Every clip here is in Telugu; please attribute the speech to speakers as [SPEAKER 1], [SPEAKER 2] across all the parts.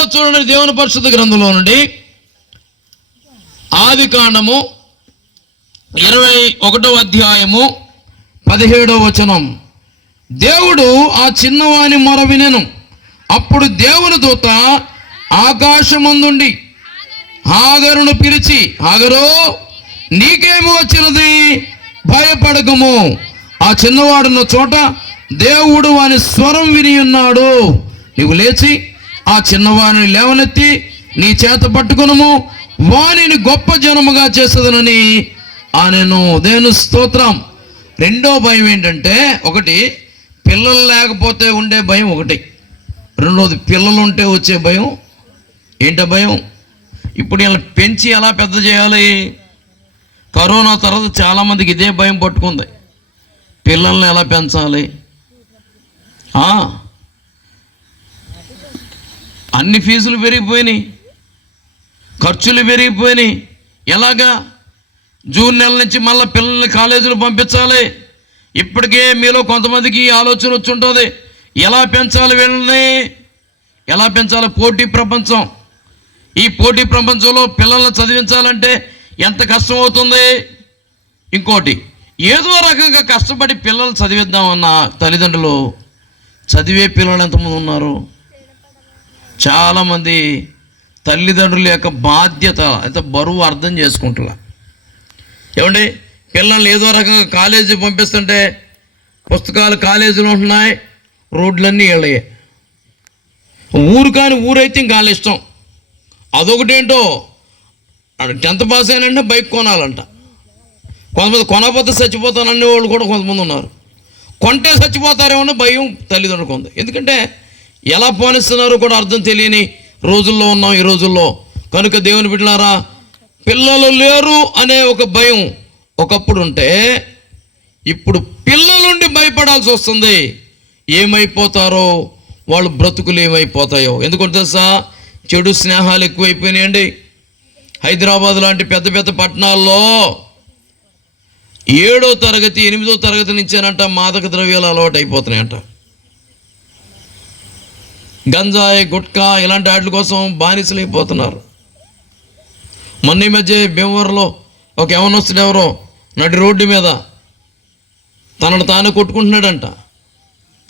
[SPEAKER 1] చూడండి దేవుని పరిశుద్ధ గ్రంథంలో నుండి. ఆది కాండము ఇరవై ఒకటో అధ్యాయము పదిహేడో వచనం. దేవుడు ఆ చిన్నవాని మొర వినెను అప్పుడు దేవుని దూత ఆకాశమందుండి హాగరును పిలిచి హాగరు నీకేమి వచ్చినది? భయపడకము. ఆ చిన్నవాడున్న చోట దేవుడు వాని స్వరం విని ఉన్నాడు. నీవు లేచి ఆ చిన్నవారిని లేవనెత్తి నీ చేత పట్టుకునము. వాణిని గొప్ప జనముగా చేసేదనని ఆనెను. దేని స్తోత్రం. రెండో భయం ఏంటంటే ఒకటి పిల్లలు లేకపోతే ఉండే భయం ఒకటి. రెండోది పిల్లలు ఉంటే వచ్చే భయం. ఏంట భయం? ఇప్పుడు ఇలా పెంచి ఎలా పెద్ద చేయాలి? కరోనా తర్వాత చాలామందికి ఇదే భయం పట్టుకుంది. పిల్లల్ని ఎలా పెంచాలి? అన్ని ఫీజులు పెరిగిపోయినాయి. ఖర్చులు పెరిగిపోయినాయి. ఎలాగా? జూన్ నెల నుంచి మళ్ళీ పిల్లల్ని కాలేజీలు పంపించాలి. ఇప్పటికే మీలో కొంతమందికి ఆలోచన వచ్చి ఉంటుంది ఎలా పెంచాలి వీళ్ళని? ఎలా పెంచాలి? పోటీ ప్రపంచం. ఈ పోటీ ప్రపంచంలో పిల్లల్ని చదివించాలంటే ఎంత కష్టం అవుతుంది? ఇంకోటి ఏదో రకంగా కష్టపడి పిల్లలు చదివిద్దామన్న తల్లిదండ్రులు చదివే పిల్లలు ఎంతమంది ఉన్నారు? చాలామంది తల్లిదండ్రుల యొక్క బాధ్యత అయితే బరువు అర్థం చేసుకుంటున్నా. ఏమండి? పిల్లల్ని ఏదో రకంగా కాలేజీ పంపిస్తుంటే పుస్తకాలు కాలేజీలో ఉంటున్నాయి రోడ్లన్నీ వెళ్ళాయి ఊరు కాని ఊరైతే ఇంకా వాళ్ళ ఇష్టం. అదొకటేంటో టెన్త్ పాస్ అయినంటే బైక్ కొనాలంట. కొంతమంది కొనకపోతే చచ్చిపోతాననే వాళ్ళు కూడా కొంతమంది ఉన్నారు. కొంటే చచ్చిపోతారేమో భయం తల్లిదండ్రులకు ఉంది. ఎందుకంటే ఎలా పోనిస్తున్నారో కూడా అర్థం తెలియని రోజుల్లో ఉన్నాం ఈ రోజుల్లో. కనుక దేవుని బిడ్డలారా పిల్లలు లేరు అనే ఒక భయం ఒకప్పుడు ఉంటే ఇప్పుడు పిల్లలుండి భయపడాల్సి వస్తుంది. ఏమైపోతారో వాళ్ళు బ్రతుకులు ఏమైపోతాయో. ఎందుకంటే తెలుసా చెడు స్నేహాలు ఎక్కువైపోయినాయండి. హైదరాబాద్ లాంటి పెద్ద పెద్ద పట్టణాల్లో ఏడో తరగతి ఎనిమిదో తరగతి నుంచేనంట మాదక ద్రవ్యాలు అలవాటు అయిపోతున్నాయంట గంజాయి గుట్కా ఇలాంటి వాటి కోసం బానిసలైపోతున్నారు. మొన్న ఈ మధ్య భీమవరంలో ఒక యవనస్తుడు ఎవరో నడి రోడ్డు మీద తనను తాను కొట్టుకుంటున్నాడంట.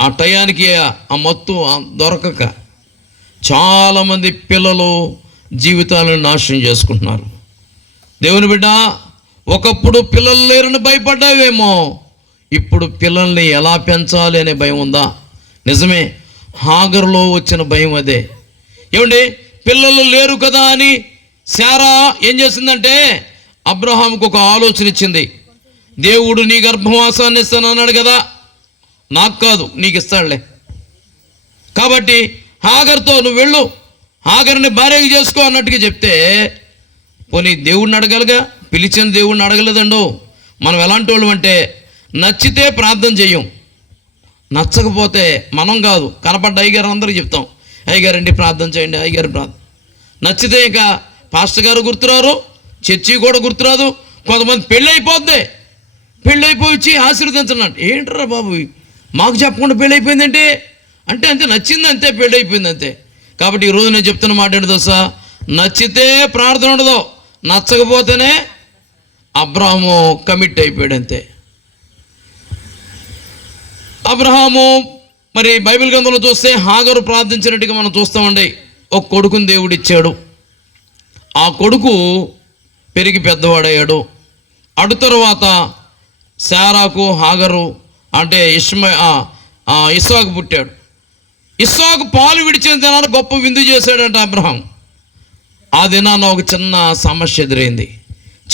[SPEAKER 1] ఆ టయానికి ఆ మత్తు దొరకక చాలామంది పిల్లలు జీవితాలను నాశనం చేసుకుంటున్నారు. దేవుని బిడ్డ ఒకప్పుడు పిల్లలు లేరని భయపడ్డావేమో ఇప్పుడు పిల్లల్ని ఎలా పెంచాలి అనే భయం ఉందా? నిజమే హాగర్లో వచ్చిన భయం అదే. ఏమండి? పిల్లలు లేరు కదా అని శారా ఏం చేసిందంటే అబ్రహాంకు ఒక ఆలోచన ఇచ్చింది. దేవుడు నీ గర్భవాసాన్ని ఇస్తాను అన్నాడు కదా. నాకు కాదు నీకు ఇస్తాడులే. కాబట్టి హాగర్తో నువ్వు వెళ్ళు హాగర్ని భార్యగా చేసుకో అన్నట్టుగా చెప్తే పోనీ దేవుడిని అడగలుగా? పిలిచిన దేవుడిని అడగలేదండో. మనం ఎలాంటి వాళ్ళు అంటే నచ్చితే ప్రార్థన చెయ్యం నచ్చకపోతే మనం కాదు. కనపడ్డ అయ్యగారు అందరూ చెప్తాం. అయ్యగారండి ప్రార్థన చేయండి అయ్యగారు ప్రార్థన. నచ్చితే ఇక పాస్టర్ గారు గుర్తురారు చర్చి కూడా గుర్తురాదు. కొంతమంది పెళ్ళి అయిపోద్ది పెళ్ళి అయిపోయి వచ్చి ఆశీర్వదించనంట ఏంట్రా బాబు మాకు చెప్పకుండా పెళ్ళి అయిపోయిందంటే అంటే అంతే నచ్చింది అంతే పెళ్ళి అయిపోయింది అంతే. కాబట్టి ఈరోజు నేను చెప్తున్న మాట ఏంటి దోసా నచ్చితే ప్రార్థన ఉండదు నచ్చకపోతేనే అబ్రహము కమిట్ అయిపోయాడు అంతే. అబ్రహాము మరి బైబిల్ గ్రంథంలో చూస్తే హాగరు ప్రార్థించినట్టుగా మనం చూస్తామండి. ఒక కొడుకుని దేవుడు ఇచ్చాడు. ఆ కొడుకు పెరిగి పెద్దవాడయ్యాడు. అటు తరువాత శారాకు హాగరు అంటే ఇస్మ ఆ, ఇస్సాకు పుట్టాడు. ఇస్సాకు పాలు విడిచిన దినాన గొప్ప విందు చేశాడంట అబ్రహాం ఆ దినాన ఒక చిన్న సమస్య ఎదురైంది.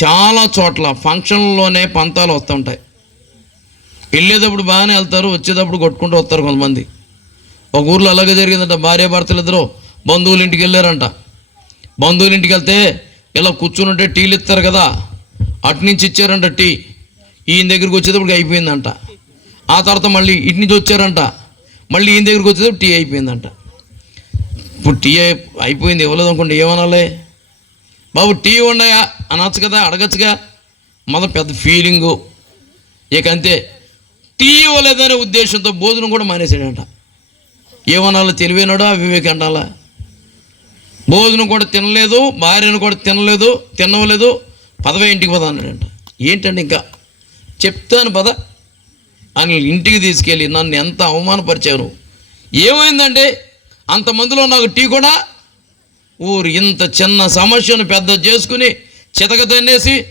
[SPEAKER 1] చాలా చోట్ల ఫంక్షన్లోనే పంతాలు వస్తుంటాయి. వెళ్ళేటప్పుడు బాగానే వెళ్తారు వచ్చేటప్పుడు కొట్టుకుంటూ వస్తారు కొంతమంది. ఒక ఊర్లో అలాగే జరిగిందంట భార్య భర్తలు ఇద్దరు బంధువుల ఇంటికి వెళ్ళారంట. బంధువుల ఇంటికి వెళ్తే ఇలా కూర్చుని ఉంటే టీలు ఇస్తారు కదా అటు నుంచి ఇచ్చారంట టీ. ఈయన దగ్గరికి వచ్చేటప్పుడు అయిపోయిందంట. ఆ తర్వాత మళ్ళీ ఇటు నుంచి వచ్చారంట. మళ్ళీ ఈయన దగ్గరికి వచ్చేటప్పుడు టీ అయిపోయిందంట. ఇప్పుడు టీ అయిపోయింది ఇవ్వలేదు అనుకోండి ఏమనాలి? బాబు టీ ఉండయా అనొచ్చు కదా అడగచ్చుగా. మొదలు పెద్ద ఫీలింగు ఇక అంతే. టీ ఇవ్వలేదనే ఉద్దేశంతో భోజనం కూడా మానేసాడంట ఏమనాలో తెలివైనడా వివేక్ అనాలా భోజనం కూడా తినలేదు భార్యను కూడా తినలేదు తినవలేదు పదవే ఇంటికి పద అన్నాడంట. ఏంటండి ఇంకా? చెప్తాను పద. అని ఇంటికి తీసుకెళ్ళి నన్ను ఎంత అవమానపరిచారు. ఏమైందంటే అంతమందిలో నాకు టీ కూడా ఊరు ఇంత చిన్న సమస్యను పెద్ద చేసుకుని చితక తన్నేసి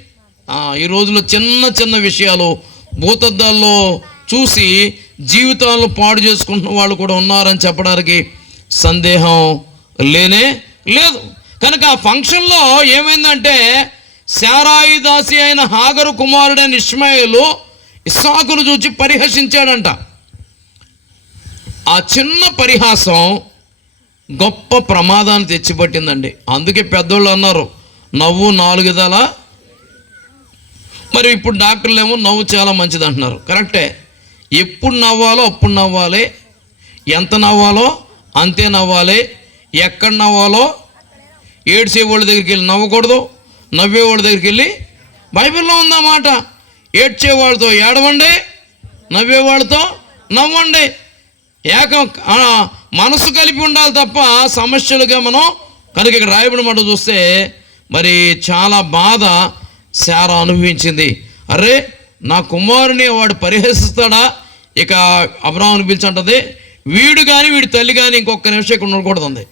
[SPEAKER 1] ఈ రోజుల్లో చిన్న చిన్న విషయాలు భూతద్దాల్లో చూసి జీవితాలను పాడు చేసుకుంటున్న వాళ్ళు కూడా ఉన్నారని చెప్పడానికి సందేహం లేనే లేదు. కనుక ఆ ఫంక్షన్లో ఏమైందంటే శారాయి దాసి అయిన హాగరు కుమారుడైన ఇస్మాయిలు ఇస్సాకును చూచి పరిహసించాడంట. ఆ చిన్న పరిహాసం గొప్ప ప్రమాదాన్ని తెచ్చిపట్టిందండి. అందుకే పెద్దోళ్ళు అన్నారు నవ్వు నాలుగుదల మరి ఇప్పుడు డాక్టర్లు ఏమో నవ్వు చాలా మంచిది అంటున్నారు. కరెక్టే? ఎప్పుడు నవ్వాలో అప్పుడు నవ్వాలి. ఎంత నవ్వాలో అంతే నవ్వాలి. ఎక్కడ నవ్వాలో ఏడ్చే వాళ్ళ దగ్గరికి వెళ్ళి నవ్వకూడదు. నవ్వే వాళ్ళ దగ్గరికి వెళ్ళి బైబిల్లో ఉందన్నమాట ఏడ్చే వాళ్ళతో ఏడవండి నవ్వే వాళ్ళతో నవ్వండి. ఏకం మనసు కలిపి ఉండాలి తప్ప సమస్యలుగా మనం కనుక ఇక్కడ రాయబడిన మాట చూస్తే మరి చాలా బాధ శారా అనుభవించింది. అరే నా కుమారుని వాడు పరిహసిస్తాడా? ఇక అబ్రాహ్మణ్ పిలిచి వీడు కానీ వీడి తల్లి కానీ ఇంకొక నిమిషం ఇక్కడ ఉండకూడదు ఉంది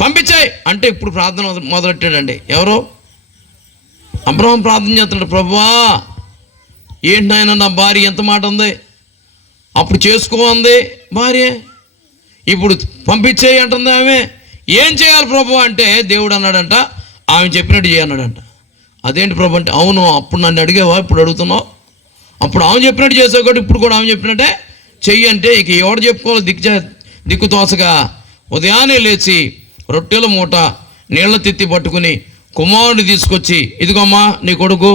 [SPEAKER 1] పంపించాయి! అంటే ఇప్పుడు ప్రార్థన మొదలెట్టాడండి. ఎవరు? అబ్రహం ప్రార్థన చేస్తున్నాడు. ప్రభువా ఏంటి నాయన నా భార్య ఎంత మాట ఉంది? అప్పుడు చేసుకోంది భార్య. ఇప్పుడు పంపించేయి అంటుంది ఆమె. ఏం చేయాలి ప్రభు అంటే దేవుడు అన్నాడంట ఆమె చెప్పినట్టు చేయన్నాడంట అదేంటి ప్రభు అంటే అవును అప్పుడు నన్ను అడిగేవా? ఇప్పుడు అడుగుతున్నావు. అప్పుడు ఆమె చెప్పినట్టు చేసావు కాబట్టి ఇప్పుడు కూడా ఆమె చెప్పినట్టే చెయ్యి అంటే ఇక ఎవడు చెప్పుకోవాలి దిక్కు దిక్కు తోసగా. ఉదయాన్నే లేచి రొట్టెల మూట నీళ్ళ తిత్తి పట్టుకుని కుమారుడిని తీసుకొచ్చి ఇదిగోమ్మా నీ కొడుకు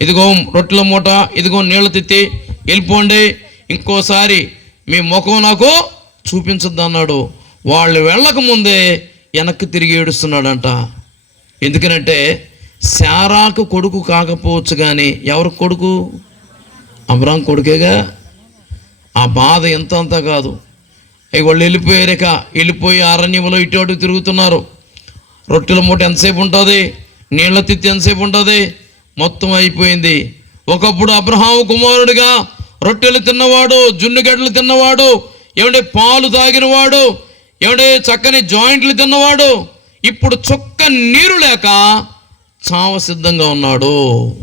[SPEAKER 1] ఇదిగో రొట్టెల మూట ఇదిగో నీళ్ళ తిత్తి వెళ్ళిపోండి ఇంకోసారి మీ ముఖం నాకు చూపించద్దు అన్నాడు వాళ్ళు వెళ్ళక ముందే వెనక్కి తిరిగి ఏడుస్తున్నాడంట. ఎందుకనంటే శారాకు కొడుకు కాకపోవచ్చు కానీ ఎవరు కొడుకు? అబ్రాం కొడుకేగా ఆ బాధ ఎంత అంతా కాదు. ఇక వాళ్ళు వెళ్ళిపోయారక వెళ్ళిపోయి అరణ్యంలో ఇటు అటు తిరుగుతున్నారు. రొట్టెల మూట ఎంతసేపు ఉంటుంది? నీళ్ళ తిత్తి ఎంతసేపు ఉంటుంది? మొత్తం అయిపోయింది. ఒకప్పుడు అబ్రహాము కుమారుడిగా రొట్టెలు తిన్నవాడు జున్నుగడ్డలు తిన్నవాడు ఏమంటే పాలు తాగినవాడు ఏమంటే చక్కని జాయింట్లు తిన్నవాడు ఇప్పుడు చొక్క నీరు లేక చావ సిద్ధంగా ఉన్నాడు.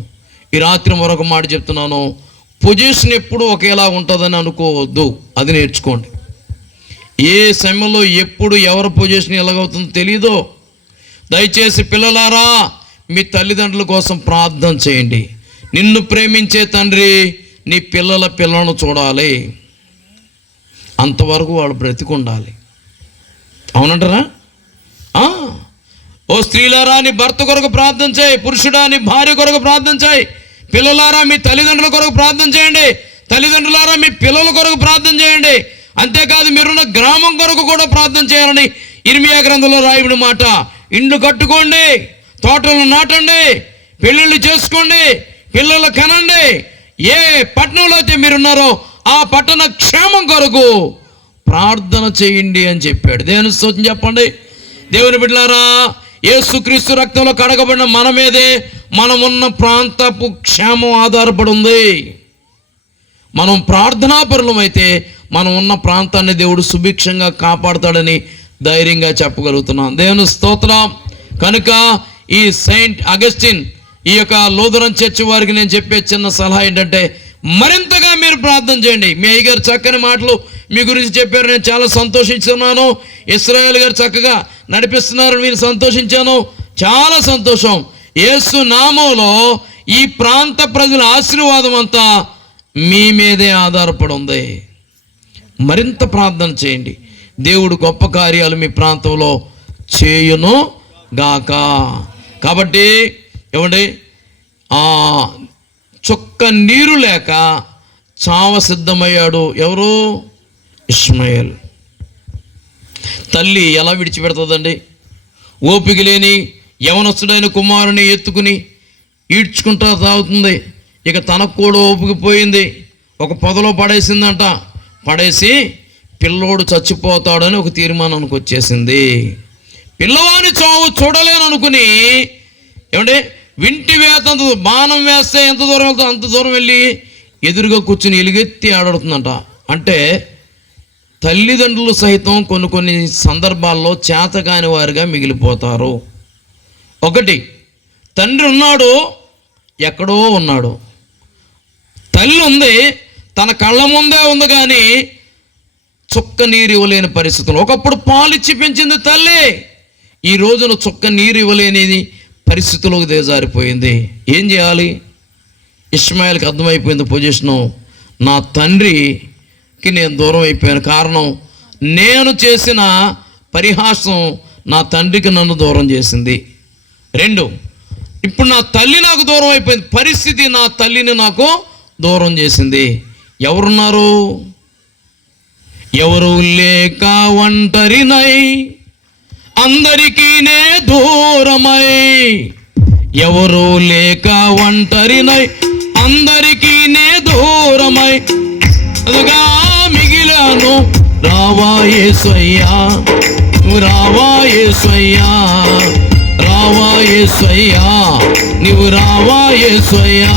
[SPEAKER 1] ఈ రాత్రి మరొక మాట చెప్తున్నాను. పొజిషన్ ఎప్పుడు ఒకేలా ఉంటుందని అనుకోవద్దు. అది నేర్చుకోండి. ఏ సమయంలో ఎప్పుడు ఎవరి పొజిషన్ ఎలాగవుతుందో తెలీదో దయచేసి పిల్లలారా మీ తల్లిదండ్రుల కోసం ప్రార్థన చేయండి. నిన్ను ప్రేమించే తండ్రి నీ పిల్లల పిల్లలను చూడాలి. అంతవరకు వాళ్ళు బ్రతికుండాలి. అవునంటారా? ఓ స్త్రీలారా నీ భర్త కొరకు ప్రార్థన చేయి పురుషుడా నీ భార్య కొరకు ప్రార్థన చేయి. పిల్లలారా మీ తల్లిదండ్రుల కొరకు ప్రార్థన చేయండి. తల్లిదండ్రులారా మీ పిల్లల కొరకు ప్రార్థన చేయండి. అంతేకాదు మీరున్న గ్రామం కొరకు కూడా ప్రార్థన చేయాలని ఇర్మియా గ్రంథంలో రాయబడిన మాట. ఇండ్లు కట్టుకోండి తోటలు నాటండి పెళ్ళిళ్ళు చేసుకోండి పిల్లలు కనండి. ఏ పట్టణంలో అయితే మీరున్నారో ఆ పట్టణ క్షేమం కొరకు ప్రార్థన చేయండి అని చెప్పాడు. దేవుని స్తోత్రం చెప్పండి. దేవుని బిడ్డలారా ఏసుక్రీస్తు రక్తంలో కడగబడిన మన మనమున్న మనం ఉన్న ప్రాంతపు క్షేమం ఆధారపడి ఉంది మనం ప్రార్థనాపరులం మనం ఉన్న ప్రాంతాన్ని దేవుడు సుభిక్షంగా కాపాడతాడని ధైర్యంగా చెప్పగలుగుతున్నాం. దేవుని స్తోత్రం. కనుక ఈ సెయింట్ అగస్టిన్ ఈ యొక్క లోదరం చర్చి వారికి నేను చెప్పే చిన్న సలహా ఏంటంటే మరింతగా మీరు ప్రార్థన చేయండి. మీ అయ్యగారు చక్కని మాటలు మీ గురించి చెప్పారు. నేను చాలా సంతోషిస్తున్నాను ఇస్రాయల్ గారు చక్కగా నడిపిస్తున్నారు. మీరు సంతోషించాను. చాలా సంతోషం. యేసు నామంలో ఈ ప్రాంత ప్రజల ఆశీర్వాదం అంతా మీ మీదే ఆధారపడి ఉంది మరింత ప్రార్థన చేయండి. దేవుడు గొప్ప కార్యాలు మీ ప్రాంతంలో చేయును గాక. కాబట్టి ఏమండి? ఆ చుక్క నీరు లేక చావ సిద్ధమయ్యాడు ఎవరు? ఇస్మాయిల్ తల్లి ఎలా విడిచిపెడుతుందండి? ఓపిక లేని యవనస్తుడైన కుమారుని ఎత్తుకుని ఈడ్చుకుంటా తాగుతుంది ఇక తనకు కూడా ఓపికపోయింది ఒక పొదలో పడేసిందంట. పడేసి పిల్లోడు చచ్చిపోతాడని ఒక తీర్మానానికి వచ్చేసింది. పిల్లవాని చావు చూడలేను అనుకుని ఏమంటే వింటి వేతంత బాణం వేస్తే ఎంత దూరం వెళ్తుందో అంత దూరం వెళ్ళి ఎదురుగా కూర్చుని ఎలుగెత్తి ఆడుతుందంట అంటే తల్లిదండ్రులు సైతం కొన్ని కొన్ని సందర్భాల్లో చేతకాని వారిగా మిగిలిపోతారు. ఒకటి తండ్రి ఉన్నాడు ఎక్కడో ఉన్నాడు. తల్లి ఉంది తన కళ్ళ ముందే ఉంది కానీ చుక్క నీరు ఇవ్వలేని పరిస్థితులు. ఒకప్పుడు పాలిచ్చి పెంచింది తల్లి ఈ రోజున చుక్క నీరు ఇవ్వలేనిది పరిస్థితుల్లోకి దిగజారిపోయింది. ఏం చేయాలి? ఇస్మాయిల్కి అర్థమైపోయింది పొజిషను. నా తండ్రికి నేను దూరం అయిపోయాను. కారణం నేను చేసిన పరిహాసం నా తండ్రికి నన్ను దూరం చేసింది. రెండు. ఇప్పుడు నా తల్లి నాకు దూరం అయిపోయింది. పరిస్థితి నా తల్లిని నాకు దూరం చేసింది. ఎవరున్నారు? ఎవరు లేక ఒంటరినై అందరికీ నే దూరమై. ఎవరు లేక ఒంటరినై అందరికీ నే దూరమై. అదుగా మిగిలాను. రావాయేసయ్యా రావాయేసయ్యా రావాయేసయ్యా నీవు రావాయేసయ్యా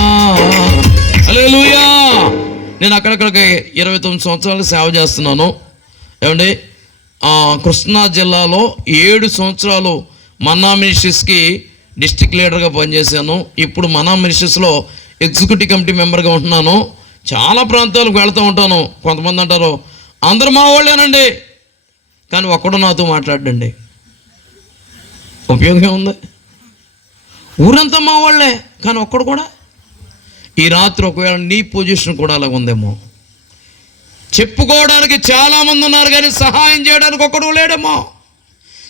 [SPEAKER 1] హల్లెలూయా. నేను అక్కడక్కడికి ఇరవై తొమ్మిది సంవత్సరాలు సేవ చేస్తున్నాను. ఏమండి? కృష్ణా జిల్లాలో ఏడు సంవత్సరాలు మన్నా మినిస్ట్రీస్కి డిస్టిక్ లీడర్గా పనిచేశాను. ఇప్పుడు మన్నా మినిస్ట్రీస్లో ఎగ్జిక్యూటివ్ కమిటీ మెంబర్గా ఉంటున్నాను. చాలా ప్రాంతాలకు వెళ్తూ ఉంటాను. కొంతమంది అంటారు అందరు మా వాళ్ళేనండి. కానీ ఒక్కడు నాతో మాట్లాడండి ఉపయోగం ఉంది. ఊరంతా మా వాళ్ళే కానీ ఒక్కడు కూడా. ఈ రాత్రి ఒకవేళ నీ పొజిషన్ కూడా అలాగ ఉందేమో. చెప్పుకోవడానికి చాలామంది ఉన్నారు కానీ సహాయం చేయడానికి ఒక్కడు లేడేమో.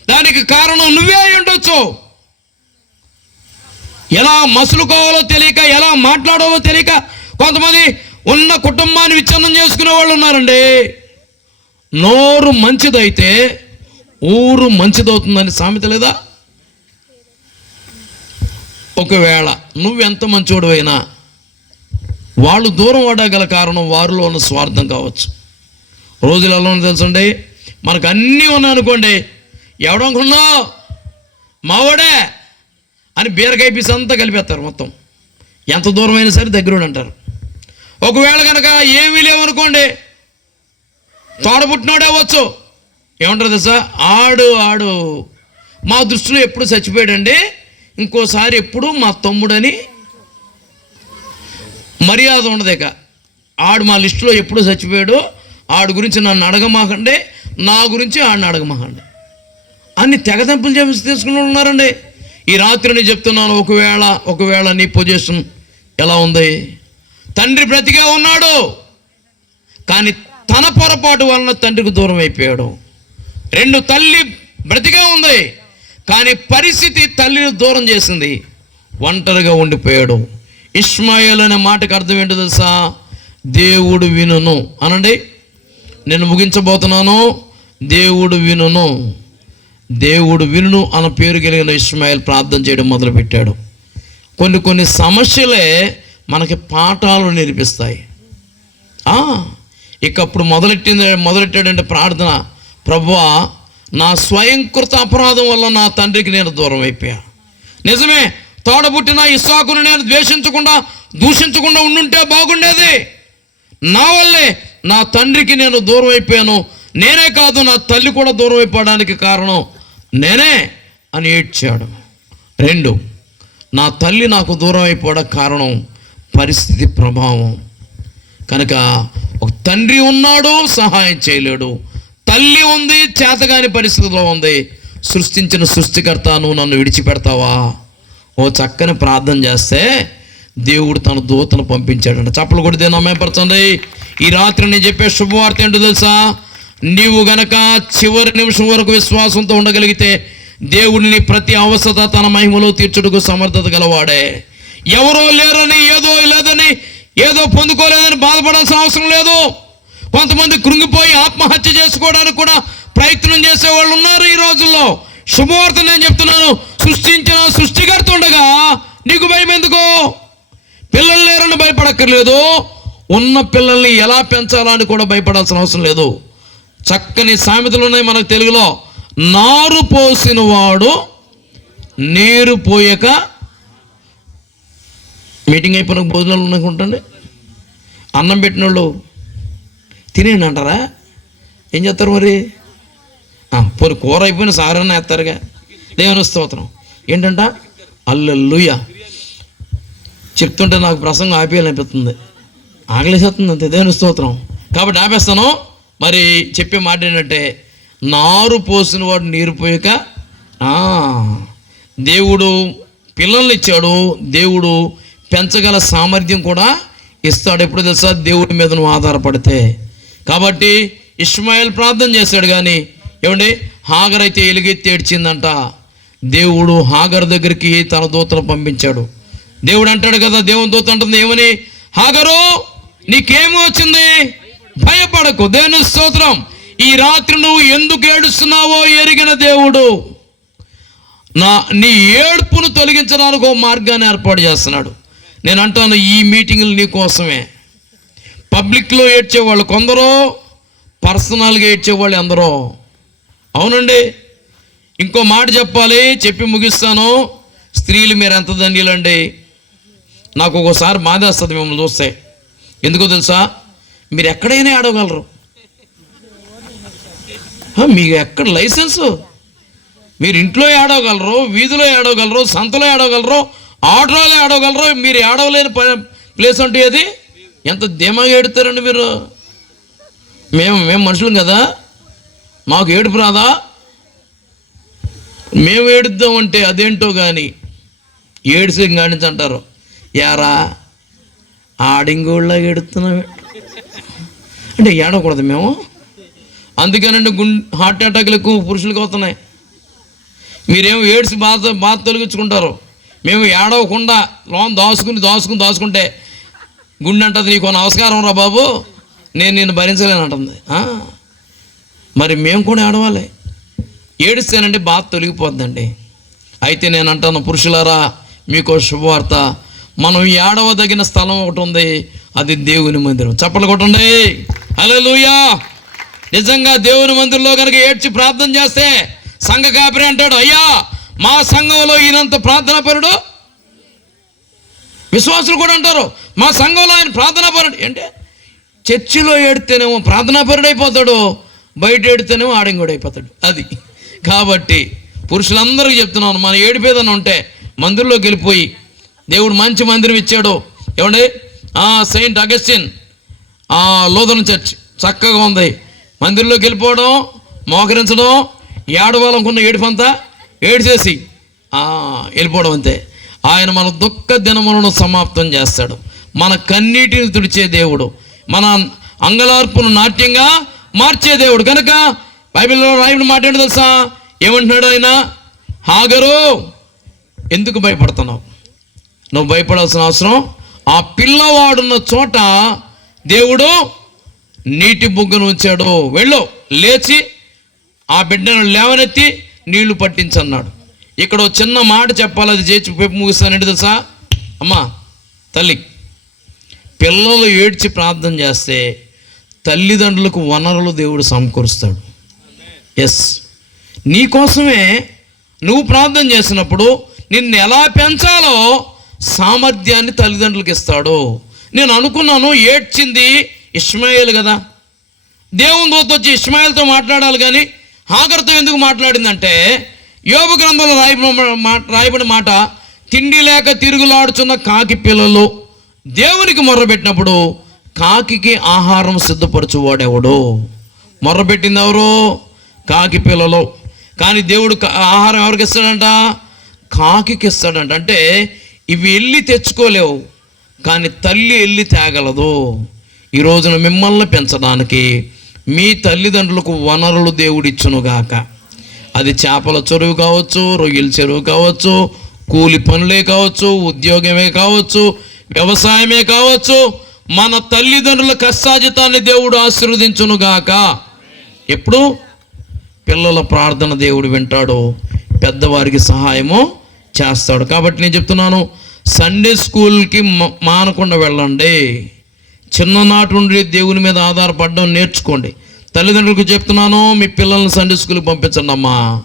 [SPEAKER 1] దానికి కారణం నువ్వే ఉండొచ్చు. ఎలా మసులుకోవాలో తెలియక ఎలా మాట్లాడాలో తెలియక కొంతమంది ఉన్న కుటుంబాన్ని విచ్ఛిన్నం చేసుకునే వాళ్ళు ఉన్నారండి. నోరు మంచిదైతే ఊరు మంచిదవుతుందని సామెత లేదా? ఒకవేళ నువ్వెంత మంచోడువైనా వాళ్ళు దూరం పడగల కారణం వారిలో ఉన్న స్వార్థం కావచ్చు. రోజులు ఎలా ఉన్నదో తెలుసండి? మనకు అన్నీ ఉన్నాయనుకోండి ఎవడనుకున్నావు మావాడే అని బీరకాయ పీస్ అంతా కలిపేస్తారు మొత్తం. ఎంత దూరమైనా సరే దగ్గరుండి అంటారు. ఒకవేళ కనుక ఏమీ లేవనుకోండి తోడబుట్టినోడే అవ్వచ్చు. ఏమంటారు తెలుసా? ఆడు ఆడు. మా దృష్టిలో ఎప్పుడు చచ్చిపోయాడండి? ఇంకోసారి ఎప్పుడు మా తమ్ముడని మర్యాద ఉండదేక. ఆడు మా లిస్టులో ఎప్పుడు చచ్చిపోయాడో ఆడు గురించి నన్ను అడగమాకండి నా గురించి ఆడిని అడగమాకండి. అన్ని తెగదెంపులు చేసి తీసుకుని ఉన్నారండి. ఈ రాత్రి నేను చెప్తున్నాను ఒకవేళ ఒకవేళ నీ పొజిషన్ ఎలా ఉంది? తండ్రి బ్రతికే ఉన్నాడు కానీ తన పొరపాటు వలన తండ్రికి దూరం అయిపోయాడు. రెండు తల్లి బ్రతికే ఉంది. కానీ పరిస్థితి తల్లిని దూరం చేసింది. ఒంటరిగా ఉండిపోయాడు. ఇస్మాయిల్ అనే మాటకు అర్థం ఏంటో తెలుసా? దేవుడు వినును. అనండి. నేను ముగించబోతున్నాను. దేవుడు వినును. దేవుడు వినును అన్న పేరు కలిగిన ఇస్మాయిల్ ప్రార్థన చేయడం మొదలుపెట్టాడు. కొన్ని కొన్ని సమస్యలే మనకి పాఠాలు నేర్పిస్తాయి. ఇక అప్పుడు మొదలెట్టింది మొదలెట్టాడంటే ప్రార్థన. ప్రభువా నా స్వయంకృత అపరాధం వల్ల నా తండ్రికి నేను దూరం అయిపోయా. నిజమే తోడబుట్టిన ఇస్సాకును నేను ద్వేషించకుండా దూషించకుండా ఉండుంటే బాగుండేది. నా వల్లే నా తండ్రికి నేను దూరం అయిపోయాను. నేనే కాదు నా తల్లి కూడా దూరం అయిపోవడానికి కారణం. నేనే అని ఏడ్చాడు. రెండు నా తల్లి నాకు దూరం అయిపోవడం కారణం పరిస్థితి ప్రభావం. కనుక ఒక తండ్రి ఉన్నాడు సహాయం చేయలేడు. తల్లి ఉంది చేతగాని పరిస్థితిలో ఉంది. సృష్టించిన సృష్టికర్త నువ్వు నన్ను విడిచిపెడతావా? ఓ చక్కని ప్రార్థన చేస్తే దేవుడు తన దూతను పంపించాడంట. చప్పలు కొడితే నమ్మేపరచండి ఈ రాత్రి నేను చెప్పే శుభవార్త ఏంటో తెలుసా? నీవు గనక చివరి నిమిషం వరకు విశ్వాసంతో ఉండగలిగితే దేవుడిని ప్రతి అవసరత తన మహిమలో తీర్చుటకు సమర్థత గలవాడే. ఎవరో లేరని ఏదో లేదని ఏదో పొందుకోలేదని బాధపడాల్సిన అవసరం లేదు. కొంతమంది కృంగిపోయి ఆత్మహత్య చేసుకోవడానికి కూడా ప్రయత్నం చేసే వాళ్ళు ఉన్నారు ఈ రోజుల్లో. శుభవార్త నేను చెప్తున్నాను. సృష్టించిన సృష్టికర్త ఉండగా నీకు భయం ఎందుకు? పిల్లలు లేరని భయపడక్కర్లేదు. ఉన్న పిల్లల్ని ఎలా పెంచాలని కూడా భయపడాల్సిన అవసరం లేదు. చక్కని సామెతలు ఉన్నాయి మనకు తెలుగులో. నారు పోసిన వాడు నీరు పోయక మీటింగ్ అయిపోయిన భోజనాలు అనుకుంటండి. అన్నం పెట్టిన వాళ్ళు తినేయండి అంటారా ఏం చేస్తారు మరి? పోనీ కూర అయిపోయిన సారన్న వేస్తారుగా. దేవుని స్తోత్రం. ఏంటంట? అల్లల్లుయ చెప్తుంటే నాకు ప్రసంగం ఆపేయాలనిపిస్తుంది. ఆగలేసేస్తుంది అంతే దేవుని స్తోత్రం. కాబట్టి ఆపేస్తాను. మరి చెప్పే మాట ఏంటంటే నారు పోసిన వాడు నీరు పోయాక దేవుడు పిల్లల్ని ఇచ్చాడు. దేవుడు పెంచగల సామర్థ్యం కూడా ఇస్తాడు. ఎప్పుడు తెలుసా? దేవుడి మీద నువ్వు ఆధారపడితే. కాబట్టి ఇస్మాయిల్ ప్రార్థన చేశాడు కానీ ఏమండి? హాగర్ అయితే ఎలుగెత్తి ఏడ్చిందంట దేవుడు హాగర్ దగ్గరికి తన దూతను పంపించాడు. దేవుడు అంటాడు కదా దేవుని దూత అంటుంది ఏమని? హాగరు నీకేమి వచ్చింది? భయపడకు దేవుని స్తోత్రం? ఈ రాత్రి నువ్వు ఎందుకు ఏడుస్తున్నావో ఎరిగిన దేవుడు. నా నీ ఏడుపును తొలగించడానికి ఒక మార్గాన్ని ఏర్పాటు చేస్తున్నాడు. నేను అంటాను ఈ మీటింగులు నీ కోసమే. పబ్లిక్లో ఏడ్చేవాళ్ళు కొందరు పర్సనల్గా ఏడ్చేవాళ్ళు ఎందరో. అవునండి. ఇంకో మాట చెప్పాలి చెప్పి ముగిస్తాను. స్త్రీలు మీరు ఎంత ధన్యులండి? నాకు ఒక్కోసారి మాదేస్తుంది మిమ్మల్ని చూస్తే. ఎందుకో తెలుసా? మీరు ఎక్కడైనా ఆడగలరు మీకు ఎక్కడ లైసెన్సు? మీరు ఇంట్లో ఏడవగలరు వీధిలో ఏడవగలరు సంతలో ఆడగలరు ఆటోలో ఆడగలరు మీరు ఆడవలేని ప్లేస్ అంటే అది ఎంత ధీమాగా ఏడుతారండి మీరు మేము మేము మనుషులం కదా? మాకు ఏడుపు రాదా? మేము ఏడుద్దాం అంటే అదేంటో కానీ ఏడిసి గానించి అంటారు. యారా? ఆడింగోళ్ళ ఏడుతున్నాం అంటే ఏడవకూడదు మేము. అందుకేనండి గుండె హార్ట్ అటాక్లు ఎక్కువ పురుషులకు వస్తున్నాయి. మీరేమో ఏడ్చి బాధ బాధ తొలగించుకుంటారు. మేము ఏడవకుండా లోన్ దాచుకుని దాచుకుని దాచుకుంటే గుండె అంటది నీకు నమస్కారం రా బాబు. నేను నిన్ను భరించలేను అంటుంది మరి మేము కూడా ఏడవాలి ఏడిస్తేనండి బాధ తొలగిపోద్దండి. అయితే నేను అంటాను పురుషులారా మీకు శుభవార్త. మనం ఏడవదగిన స్థలం ఒకటి ఉంది అది దేవుని మందిరం. చప్పలు కొట్టండి. హల్లెలూయా! నిజంగా దేవుని మందిరంలో కనుక ఏడ్చి ప్రార్థన చేస్తే సంఘ కాపరి అంటాడు అయ్యా మా సంఘంలో ఈయనంత ప్రార్థన పరుడు విశ్వాసులు కూడా అంటారు మా సంఘంలో ఆయన ప్రార్థనాపరుడు అంటే చర్చిలో ఏడితేనేమో ప్రార్థనాపరుడు అయిపోతాడు బయట ఏడితేనేమో ఆడంగుడు అయిపోతాడు. అది. కాబట్టి పురుషులందరికీ చెప్తున్నాను మన ఏడిపేదన్న ఉంటే మందిరంలోకి వెళ్ళిపోయి దేవుడు మంచి మందిరం ఇచ్చాడు. ఏమండి? ఆ సెయింట్ అగస్టిన్ ఆ లోదన చర్చ్ చక్కగా ఉంది. మందిరంలోకి వెళ్ళిపోవడం మోకరించడం ఏడవాలనుకున్న ఏడుపంతా ఏడిచేసి వెళ్ళిపోవడం అంతే. ఆయన మన దుఃఖ దినములను సమాప్తం చేస్తాడు. మన కన్నీటిని తుడిచే దేవుడు. మన అంగలార్పును నాట్యంగా మార్చే దేవుడు. కనుక బైబిల్లో రాయబడిన మాట ఏంటో తెలుసా? ఏమంటున్నాడు ఆయన? హాగరు ఎందుకు భయపడుతున్నావు? నువ్వు భయపడాల్సిన అవసరం ఆ పిల్లవాడున్న చోట దేవుడు నీటి బుగ్గను ఉంచాడు. వెళ్ళు లేచి ఆ బిడ్డను లేవనెత్తి నీళ్ళు పట్టించన్నాడు. ఇక్కడ చిన్న మాట చెప్పాలి. అది చేసి పెప్పు ముగిస్తానండి తెలుసా? అమ్మా తల్లి పిల్లలు ఏడ్చి ప్రార్థన చేస్తే తల్లిదండ్రులకు వనరులు దేవుడు సమకూరుస్తాడు. ఎస్ నీకోసమే నువ్వు ప్రార్థన చేసినప్పుడు నిన్ను ఎలా పెంచాలో సామర్థ్యాన్ని తల్లిదండ్రులకు ఇస్తాడు. నేను అనుకున్నాను ఏడ్చింది ఇస్మాయిల్ కదా. దేవుని దూత వచ్చి ఇస్మాయిల్తో మాట్లాడాలి కానీ హాగర్తో ఎందుకు మాట్లాడిందంటే యోగ గ్రంథంలో రాయబడిన మాట రాయబడి మాట తిండి లేక తిరుగులాడుచున్న కాకి పిల్లలు. దేవునికి మొర్రబెట్టినప్పుడు కాకి ఆహారం సిద్ధపరచువాడెవడు? మొర్రబెట్టింది ఎవరు కాకి పిల్లలు. కానీ దేవుడు ఆహారం ఎవరికి ఇస్తాడంట? కాకికి ఇస్తాడంట. అంటే ఇవి వెళ్ళి తెచ్చుకోలేవు. కానీ తల్లి వెళ్ళి తేగలదు. ఈ రోజున మిమ్మల్ని పెంచడానికి మీ తల్లిదండ్రులకు వనరులు దేవుడిచ్చునుగాక అది చేపల చెరువు కావచ్చు రొయ్యల చెరువు కావచ్చు కూలి పనులే కావచ్చు ఉద్యోగమే కావచ్చు వ్యవసాయమే కావచ్చు మన తల్లిదండ్రుల కష్టాజితాన్ని దేవుడు ఆశీర్వదించునుగాక. ఎప్పుడు? పిల్లల ప్రార్థన దేవుడు వింటాడు పెద్దవారికి సహాయము చేస్తాడు. కాబట్టి నేను చెప్తున్నాను సండే స్కూల్కి మానకుండా వెళ్ళండి. చిన్ననాటి నుండి దేవుని మీద ఆధారపడడం నేర్చుకోండి. తల్లిదండ్రులకు చెప్తున్నాను మీ పిల్లల్ని సండే స్కూల్కి పంపించండి అమ్మా.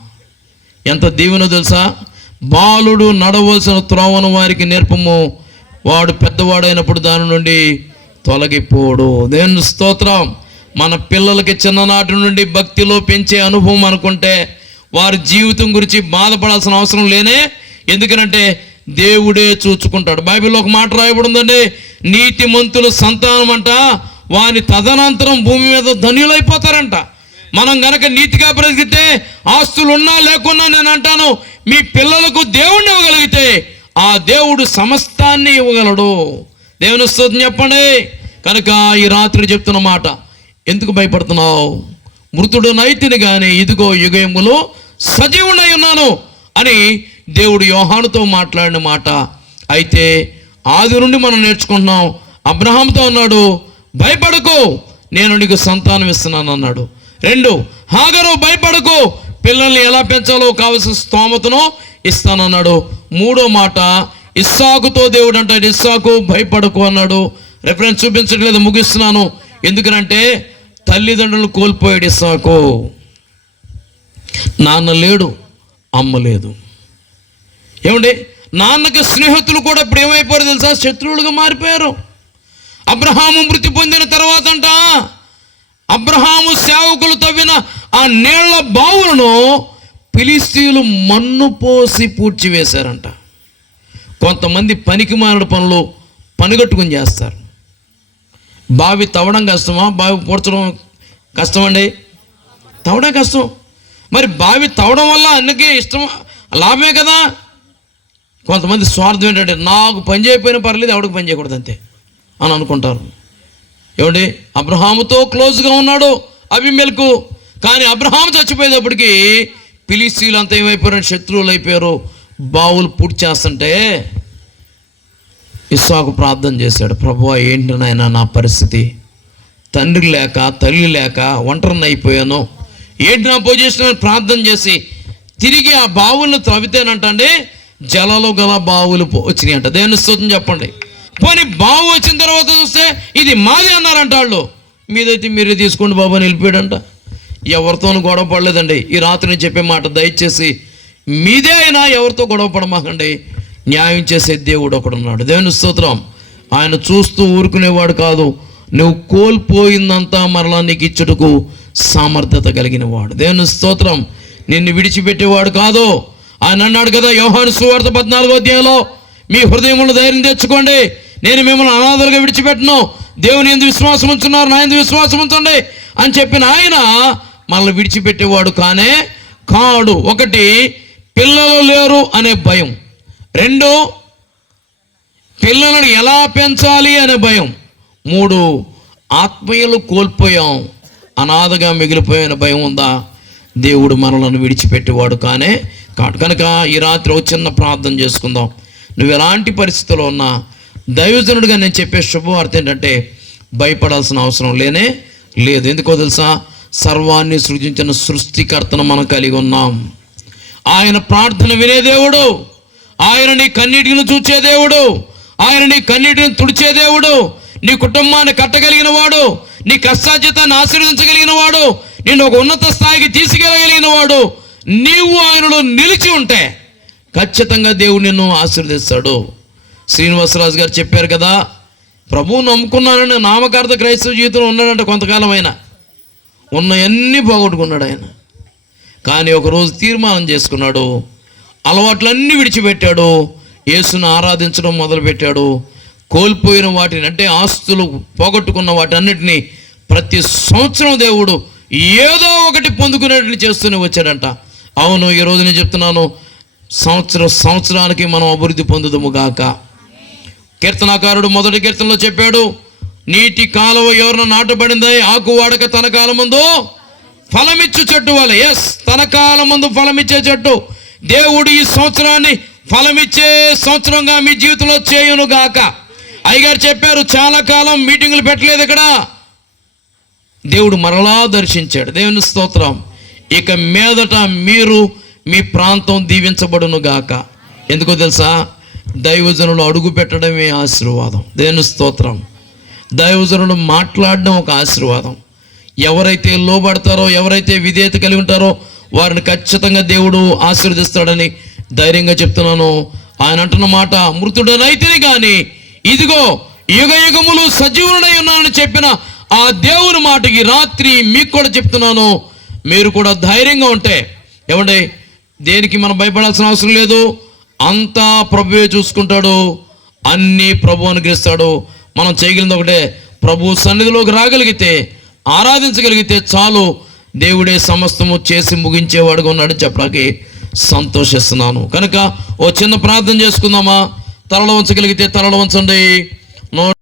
[SPEAKER 1] ఎంత దీవెనో తెలుసా? బాలుడు నడవలసిన త్రోవను వారికి నేర్పము. వాడు పెద్దవాడైనప్పుడు దాని నుండి తొలగిపోడు. దేవుని స్తోత్రం మన పిల్లలకి చిన్ననాటి నుండి భక్తిలో పెంచే అనుభవం అనుకుంటే వారి జీవితం గురించి బాధపడాల్సిన అవసరం లేనే ఎందుకనంటే దేవుడే చూచుకుంటాడు. బైబిల్లో ఒక మాట రాయబడిందండి నీతి మంతుల సంతానం అంట వాని తదనంతరం భూమి మీద ధన్యులైపోతారంట. మనం గనక నీతిగా బ్రతికితే ఆస్తులు ఉన్నా లేకున్నా నేను అంటాను మీ పిల్లలకు దేవుణ్ణి ఇవ్వగలిగితే ఆ దేవుడు సమస్తాన్ని ఇవ్వగలడు. దేవుని స్తోత్రం చెప్పండి. కనుక ఈ రాత్రి చెప్తున్న మాట ఎందుకు భయపడుతున్నావు? మృతుడు నైతిని కానీ ఇదిగో యుగయములో సజీవుడై ఉన్నాను అని దేవుడు యోహానుతో మాట్లాడిన మాట. అయితే ఆది నుండి మనం నేర్చుకుంటున్నాం అబ్రహాంతో అన్నాడు భయపడకు నేను నీకు సంతానం ఇస్తున్నాను అన్నాడు. రెండు హాగరు భయపడకు పిల్లల్ని ఎలా పెంచాలో కావలసిన స్తోమతను ఇస్తానన్నాడు. మూడో మాట ఇస్సాకుతో దేవుడు అంటాడు ఇస్సాకు భయపడకు అన్నాడు. రెఫరెన్స్ చూపించట్లేదు ముగిస్తున్నాను. ఎందుకనంటే తల్లిదండ్రులు కోల్పోయాడు ఇస్సాకు. నాన్న లేడు అమ్మ లేదు. ఏమండి? నాన్నకి స్నేహితులు కూడా ఇప్పుడు ఏమైపోయారు తెలుసా? శత్రువులుగా మారిపోయారు. అబ్రహాము మృతి పొందిన తర్వాత అంట అబ్రహాము సేవకులు తవ్విన ఆ నీళ్ళ బావులను ఫిలిస్తీన్లు మన్ను పోసి పూడ్చివేశారంట కొంతమంది పనికి మారడు పనులు పనిగట్టుకుని చేస్తారు. బావి తవ్వడం కష్టమా? బావి పూడ్చడం కష్టమండి? తవ్వడం కష్టం. మరి బావి తవ్వడం వల్ల అన్నకే ఇష్టం లాభమే కదా? కొంతమంది స్వార్థం ఏంటంటే నాకు పని చేయకపోయినా పర్లేదు ఎవడికి పని చేయకూడదు అంతే అని అనుకుంటారు. ఏమండి? అబ్రహాముతో క్లోజ్గా ఉన్నాడు అభిమెలకు కానీ అబ్రహాం చచ్చిపోయేటప్పటికి పిలిస్తీలు అంతా ఏమైపోయారు శత్రువులు అయిపోయారు. బావులు పూర్తి చేస్తుంటే ఇస్సాకు ప్రార్థన చేశాడు. ప్రభు ఏంటి నాయన నా పరిస్థితి? తండ్రి లేక తల్లి లేక ఒంటరిని అయిపోయాను. ఏంటి నా పొజిషన్ అని ప్రార్థన చేసి తిరిగి ఆ బావులను త్రవితేనంటండి జలాలు గల బావులు వచ్చినాయి అంట దేని స్తోత్రం చెప్పండి. పోనీ బావు వచ్చిన తర్వాత చూస్తే ఇది మాది అన్నారంట వాళ్ళు. మీదైతే మీరే తీసుకోండి బాబు అని వెళ్ళిపోయాడంట. ఎవరితోనూ గొడవ పడలేదండి. ఈ రాత్రి నేను చెప్పే మాట దయచేసి మీదే అయినా ఎవరితో గొడవ పడమాకండి. న్యాయం చేసే దేవుడు ఒకడున్నాడు. దేవుని స్తోత్రం. ఆయన చూస్తూ ఊరుకునేవాడు కాదు. నువ్వు కోల్పోయిందంతా మరలా నీకు ఇచ్చుటకు సామర్థ్యత కలిగిన వాడు దేవుని స్తోత్రం. నిన్ను విడిచిపెట్టేవాడు కాదు. ఆయన అన్నాడు కదా యోహాను సువార్త పద్నాలుగో అధ్యాయంలో మీ హృదయంలో ధైర్యం తెచ్చుకోండి. నేను మిమ్మల్ని అనాథలుగా విడిచిపెట్టను. దేవుని ఎందు విశ్వాసం ఉంచున్నారు. నా ఎందు విశ్వాసం ఉంచండి. అని చెప్పిన ఆయన మనల్ని విడిచిపెట్టేవాడు కానే కాడు. ఒకటి పిల్లలు లేరు అనే భయం. రెండు పిల్లలను ఎలా పెంచాలి అనే భయం. మూడు ఆత్మీయులు కోల్పోయాం. అనాథగా మిగిలిపోయిన భయం ఉందా? దేవుడు మనలను విడిచిపెట్టేవాడు కానే కాడు. కనుక ఈ రాత్రి ఒక చిన్న ప్రార్థన చేసుకుందాం. నువ్వు ఎలాంటి పరిస్థితుల్లో ఉన్నా దైవజనుడిగా నేను చెప్పే శుభవార్త ఏంటంటే భయపడాల్సిన అవసరం లేనే లేదు. ఎందుకో తెలుసా? సర్వాన్ని సృజించిన సృష్టికర్తను మనం కలిగి ఉన్నాం. ఆయన ప్రార్థన వినే దేవుడు. ఆయన నీ కన్నీటిని చూచే దేవుడు. ఆయన నీ కన్నీటిని తుడిచే దేవుడు. నీ కుటుంబాన్ని కట్టగలిగిన వాడు. నీ కష్టాధ్యతాన్ని ఆశీర్వదించగలిగిన వాడు. నిన్ను ఒక ఉన్నత స్థాయికి తీసుకెళ్ళగలిగిన వాడు. నీవు ఆయనలో నిలిచి ఉంటే ఖచ్చితంగా దేవుడు నిన్ను ఆశీర్వదిస్తాడు. శ్రీనివాసరాజు గారు చెప్పారు కదా ప్రభువు నమ్ముకున్నానని నామకార్థ క్రైస్తవ జీవితంలో ఉన్నాడంట కొంతకాలమైనా. ఉన్నవన్నీ పోగొట్టుకున్నాడు ఆయన. కానీ ఒకరోజు తీర్మానం చేసుకున్నాడు. అలవాట్లన్నీ విడిచిపెట్టాడు. యేసును ఆరాధించడం మొదలుపెట్టాడు. కోల్పోయిన వాటిని అంటే ఆస్తులు పోగొట్టుకున్న వాటన్నిటిని ప్రతి సంవత్సరం దేవుడు ఏదో ఒకటి పొందుకునేట్లు చేస్తూనే వచ్చాడంట. అవును ఈరోజు నేను చెప్తున్నాను సంవత్సరం సంవత్సరానికి మనం అభివృద్ధి పొందుదము గాక. కీర్తనాకారుడు మొదటి కీర్తనలో చెప్పాడు నీటి కాలువ ఎవరిన నాటబడింది? ఆకు వాడక తన కాలం ముందు ఫలమిచ్చు చెట్టు వల్ల ఎస్ తన కాలం ముందు ఫలమిచ్చే చెట్టు. దేవుడు ఈ సంవత్సరాన్ని ఫలమిచ్చే సంవత్సరంగా మీ జీవితంలో చేయును గాక. అయ్యగారు చెప్పారు చాలా కాలం మీటింగులు పెట్టలేదు ఇక్కడ. దేవుడు మరలా దర్శించాడు. దేవుని స్తోత్రం. ఇక మీదట మీరు మీ ప్రాంతం దీవించబడును గాక. ఎందుకో తెలుసా? దైవజనులు అడుగు పెట్టడమే ఆశీర్వాదం. దేవుని స్తోత్రం. దైవజనుడు మాట్లాడడం ఒక ఆశీర్వాదం. ఎవరైతే లోబడతారో ఎవరైతే విధేయత కలిగి ఉంటారో వారిని ఖచ్చితంగా దేవుడు ఆశీర్వదిస్తాడని ధైర్యంగా చెప్తున్నాను. ఆయన అంటున్న మాట మృతుడనైతేనే కానీ ఇదిగో యుగ యుగములు సజీవుడై ఉన్నానని చెప్పిన ఆ దేవుని మాటకి రాత్రి మీకు కూడా చెప్తున్నాను. మీరు కూడా ధైర్యంగా ఉంటే. ఏమండి దేనికి మనం భయపడాల్సిన అవసరం లేదు. అంతా ప్రభువే చూసుకుంటాడు. అన్నీ ప్రభు అనుగ్రహిస్తాడు. మనం చేయగలిగింది ఒకటే. ప్రభు సన్నిధిలోకి రాగలిగితే ఆరాధించగలిగితే చాలు. దేవుడే సమస్తము చేసి ముగించేవాడుగా ఉన్నాడు చెప్పడానికి సంతోషిస్తున్నాను. కనుక ఓ చిన్న ప్రార్థన చేసుకుందామా? తలలో ఉంచగలిగితే తలలో ఉంచండి నో